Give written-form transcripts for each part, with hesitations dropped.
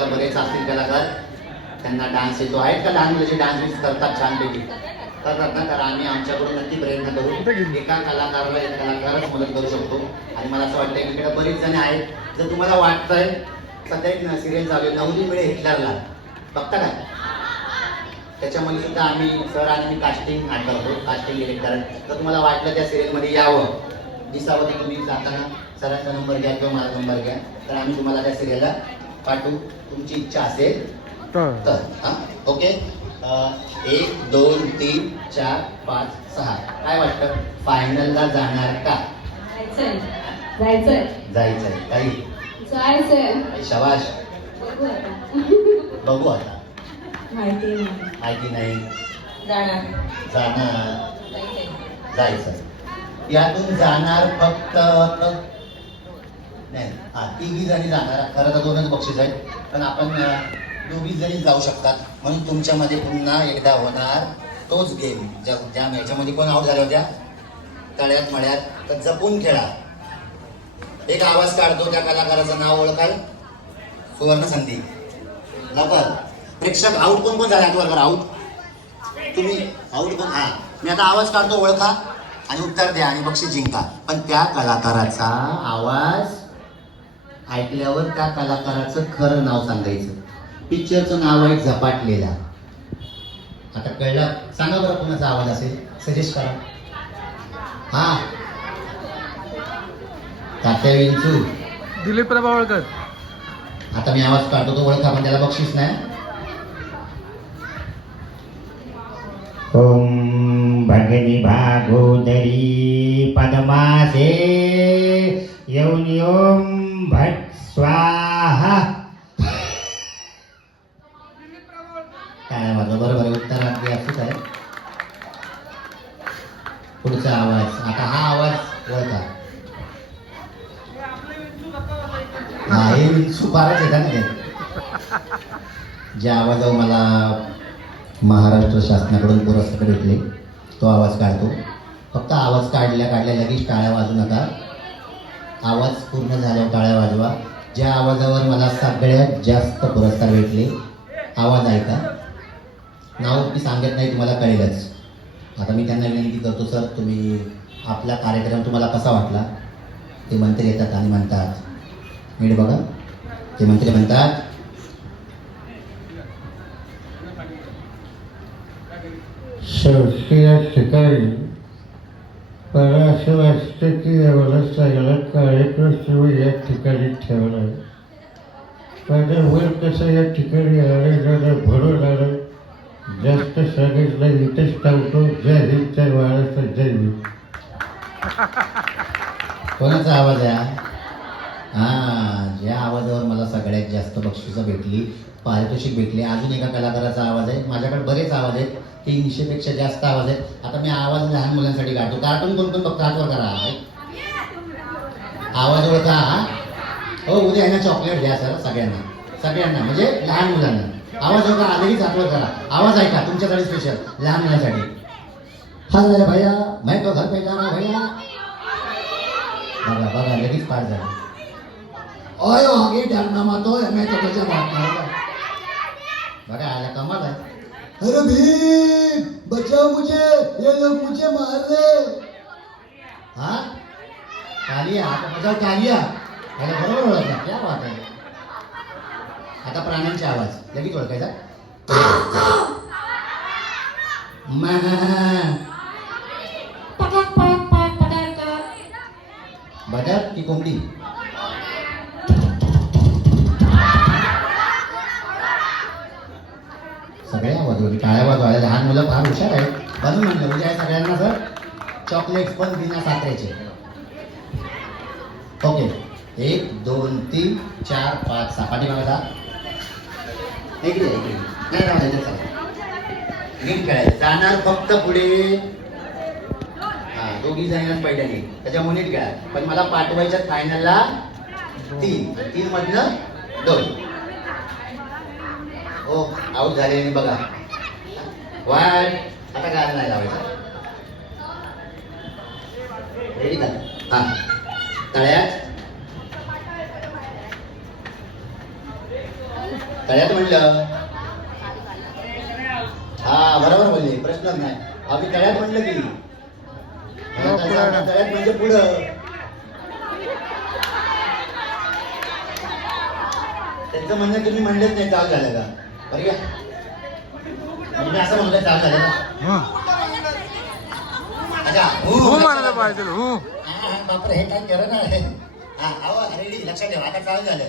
का बरेच असतील कलाकार, त्यांना डान्स येतो. आहेत का लहान मुलाचे डान्स करतात छानपैकी? करतात ना? तर आम्ही आमच्याकडून नक्की प्रयत्न करू. एका कलाकाराला एक कलाकारच मदत करू शकतो. आणि मला असं वाटतं की इकडे बरीच जण आहेत. जर तुम्हाला वाटतंय, सध्या एक सिरियल चालू आहे नवरी मिळे हिटलरला, बघता का? त्याच्यामध्ये सुद्धा आम्ही सर आणि मी कास्टिंग करतो, कास्टिंग डिरेक्टर. तर तुम्हाला वाटलं त्या सिरियलमध्ये यावं, दिसावं, तर तुम्ही जाताना सरांचा नंबर घ्या किंवा माझा नंबर घ्या, तर आम्ही तुम्हाला त्या सिरियलला पाठवू, तुमची इच्छा असेल तर. हां, ओके. 1 2 3 4 5 6. काय वाटतं, फायनलला जाणार का? जायचंय. काही जायचंय. शाबाश. बघू आता. माहिती नाही. जाणार. जायचं. यातून जाणार फक्त नाही. तिघी जणी जाणार. खरं तर 2च बक्षीस आहेत, पण आपण 2घी जणी जाऊ शकतात. म्हणून तुमच्यामध्ये पुन्हा एकदा होणार तोच गेम ज्या मॅचमध्ये कोण आऊट झाले होत्या, तळ्यात मळ्यात. तर जपून खेळा. एक आवाज काढतो, त्या कलाकाराचं नाव ओळखाल, सुवर्ण संधी. लवकर. प्रेक्षक आऊट कोण झाले आठवण करा. आऊट तुम्ही. आऊट कोण? हा, मी आता आवाज काढतो, ओळखा आणि उत्तर द्या आणि बक्षीस जिंका. पण त्या कलाकाराचा आवाज ऐकल्यावर त्या कलाकाराचं खरं नाव सांगायचं. पिक्चरचं नाव आहे झपाटलेला. आता कळलं? सांगा बरं कोणाचा आवाज असेल, सजेस्ट करा. हा, तात्या विंचू, दिलीप प्रभावळकर. आता मी आवाज काढतो, तो ओळखा, पण त्याला बक्षीस नाही. ओम भगिनी भागोदरी पद्मासे यौन भट स्वाहा. काय माझं बरोबर आहे, उत्तर आपली असंच आहे. पुढचा आवाज. आता हा आवाज ओळखा. हे विंचू फारच येतात ना ते. ज्या आवाजावर मला महाराष्ट्र शासनाकडून पुरस्कार भेटले, तो आवाज काढतो. फक्त आवाज काढल्या लगेच टाळ्या वाजू नका. आवाज पूर्ण झाल्यावर टाळ्या वाजवा. ज्या आवाजावर मला सगळ्यात जास्त पुरस्कार भेटले, आवाज ऐका. नाव मी सांगत नाही, तुम्हाला कळेलच. आता मी त्यांना विनंती करतो, सर तुम्ही आपला कार्यक्रम तुम्हाला कसा वाटला? ते मंत्री येतात आणि म्हणतात, नीट बघा, ते मंत्री म्हणतात, या ठिकाणी मला असं वाटतं की एवढा सगळा कार्यक्रम या ठिकाणी ठेवला आहे. माझं वय कसं या ठिकाणी आलं जाणं भरून आलं. जास्त सांगितलं इथेच थांबतो. जय हिंद, जय महाराष्ट्र, जय हिंद. कोणाचा आवाज आहे? हा, ज्या आवाजावर मला सगळ्यात जास्त बक्षिसं भेटली, पारितोषिक भेटले. अजून एका कलाकाराचा आवाज आहे. माझ्याकडे बरेच आवाज आहेत, 300 पेक्षा जास्त आवाज आहेत. आता मी आवाज लहान मुलांसाठी काढतो. कार्टून कोण बघतो आठवण करा. आवाज ओळखा. हो, उद्या आहे ना चॉकलेट द्या सर सगळ्यांना म्हणजे लहान मुलांना. आवाज ओळखा, आधीच आठवण करा. आवाज ऐका, तुमच्यासाठी स्पेशल लहान मुलांसाठी. हल्ले भैया मैं तो घर पे जाना भैया. बघा लगेच पाठ झाला. ओय आगे डरना मत हो, मैं तो तुझे बात मारूंगा. बघा आला, कमाल आहे. अरे भीम बचाओ मुझे, ये लोग मुझे मार रहे. हाँ, कालिया, आता बचाव कालिया. अरे बरोबर ओळखला, क्या बात आहे. आता प्राण्यांचे आवाज लगेच ओळखायचा. बदक की कोंबडी? सगळे आवाज होते. टाळ्या वाजवायला लहान मुलं फार हुशार आहेत. बनून म्हणलं उद्या सगळ्यांना सर चॉकलेट्स पण बिना साखरेचे. ओके, 1 2 3 4 5 6. पाठीमागे इकडे नाही राहू. नीट खेळायचं. जाणार फक्त पुढे. हा, दोघी जणांनाच पहिल्याने, त्याच्यामुळे नीट खेळा. पण मला पाठवायच्यात फायनलला 3 मधनं 2. हो, आऊट झाले बघा. वाट आता गाणं नाही लावायचं. रेडी का? हा, तळ्यात तळ्यात म्हणलं. हा बरोबर बोलले, प्रश्नच नाही. आम्ही तळ्यात म्हणलं की तळ्यात म्हणजे पुढं. त्यांचं म्हणणं तुम्ही म्हणलेच नाही चाल झालं का? बरं का? म्हणजे मी असं म्हणलं चाल झालं का? अच्छा हो म्हणायला पाहिजे हो. बापरे हे काय करत आहे. हा आवा रेडी, लक्षात ठेवा आता चालू झालं.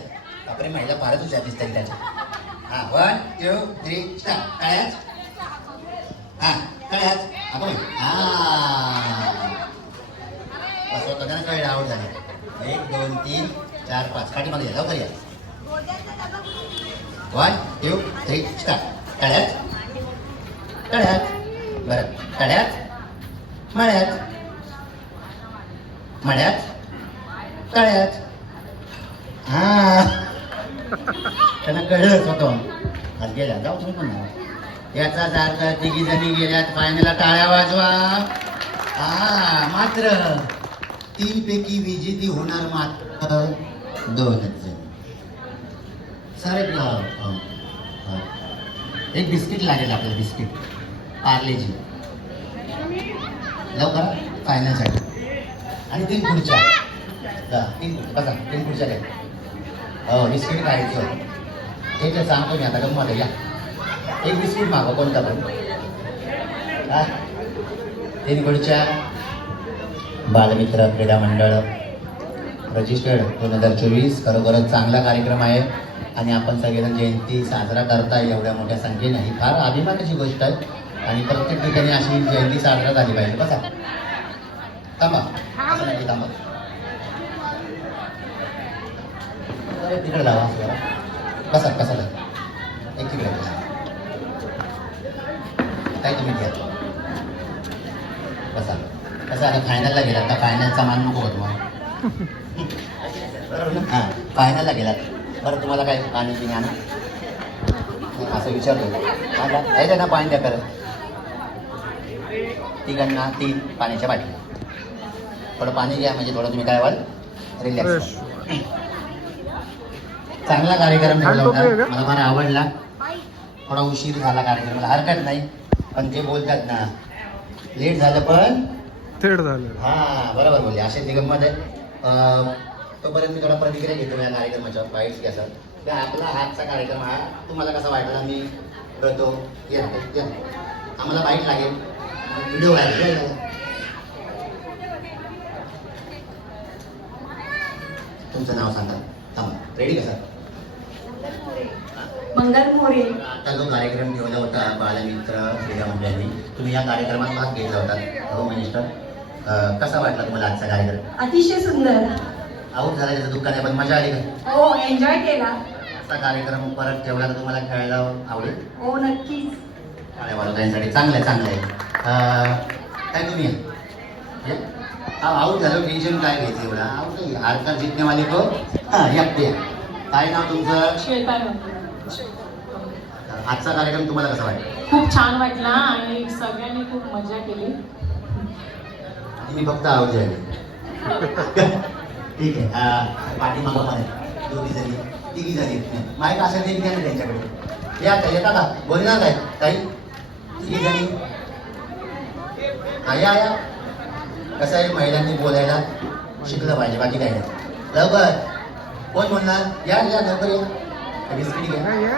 बापरे महिला फारच हुशार दिसतात त्याच्या. हा 1 2 3 स्टार्ट. तळ्यात. हा तळ्यात. आपण बसवतो का ना कळलं. आउट झाले. 1 2 3 4 5 काठी मागे लवकर या. 1 2 3 स्टार्ट. तळ्यात. तळ्यात. बरं तळ्यात. मळ्यात. मळ्यात. तळ्यात. हा त्यांना कळलंच होतं. आज गेल्या जाऊ तुम्ही पुन्हा. याचा अर्थ तिघी जणी गेल्यात फायनलला. टाळ्या वाजवा. हा मात्र 3 पैकी विजेती होणार मात्र 2च जण. सर एक बिस्किट लागेल आपल्याला. बिस्किट पार्लेजी लवकर फायनलसाठी. आणि 3 खुर्च्या. 3 बघा 3 खुर्च्या घ्या. हो बिस्किट खायचं. हे तर सांगतो मी आता गंमत या. एक बिस्किट मागव कोणता पण. हा 3 खुर्च्या. बालमित्र क्रीडा मंडळ रजिस्टर्ड 2024. खरोखरच चांगला कार्यक्रम आहे आणि आपण सगळेजण जयंती साजरा करताय एवढ्या मोठ्या संख्येने. ही फार अभिमानाची गोष्ट आहे आणि प्रत्येक ठिकाणी अशी जयंती साजरा झाली पाहिजे. बसा थांबा. असं नाही थांबा. तिकडे लावा. बसा कसा एक तिकडे बसा. काय तुम्ही घ्या बसा. कसं आता फायनलला गेलात का? फायनलचा मान नको होत मग. बरोबर ना? हां फायनलला गेलात. बरं तुम्हाला काय पाणी पिणे आणा असं विचारतो. आहे ना पाणी द्या करत. तिघांना 3 पाण्याच्या बाटल्या. थोडं पाणी घ्या म्हणजे थोडं तुम्ही काय व्हाल रिलॅक्स. चांगला कार्यक्रम ठेवला होता. मला फार आवडला. थोडा उशीर झाला कार्यक्रमाला हरकत नाही. पण ते बोलतात ना लेट झालं पण थेट झालं. हा बरोबर बोलले. असे ते गंमत आहे. तोपर्यंत मी थोडा प्रतिक्रिया घेतो या कार्यक्रमाच्या. वाईट घ्या सर. आपला हातचा कार्यक्रम हा तुम्हाला कसा वाटला मी करतो. या आम्हाला वाईट लागेल व्हिडिओ घालायला. तुमचं नाव सांगा. थांबा. रेडी का सर? मंगल मोरे. आता जो कार्यक्रम ठेवला होता बालमित्र क्रीडा मंडळाने, तुम्ही या कार्यक्रमात भाग घेतला होता हो मिनिस्टर. कसा वाटला तुम्हाला आजचा कार्यक्रम? अतिशय सुंदर. आऊट झाला त्याचं दुःख नाही पण मजा आली का? हो एन्जॉय केला. असा कार्यक्रम परत ठेवला तर तुम्हाला खेळायला आवडेल? हो नक्कीच. टाळ्या वाजवण्यासाठी चांगलं आहे चांगलं आहे. काय तुम्ही आऊट झालं टेन्शन काय घ्यायचं एवढा? आऊट हारकार जिंकणे वाले को हां एकटे. काय नाव तुमचं? श्वेता. आजचा कार्यक्रम तुम्हाला कसा वाटला? खूप छान वाटला आणि सगळ्यांनी खूप मजा केली. मी फक्त आऊट झाले. ठीक आहे. पाठीमागं पण आहे. दोघी झाली तिघी झाली. माहीत असेल ते घ्या ना त्यांच्याकडे. या काय येता का? बोलणार काय ताई? तिघी झाली. या या. कसं आहे महिलांनी बोलायला शिकलं पाहिजे बाकी काय नाही. लवकर कोण बोलणार? या या लवकर या. बिस्किट घ्या.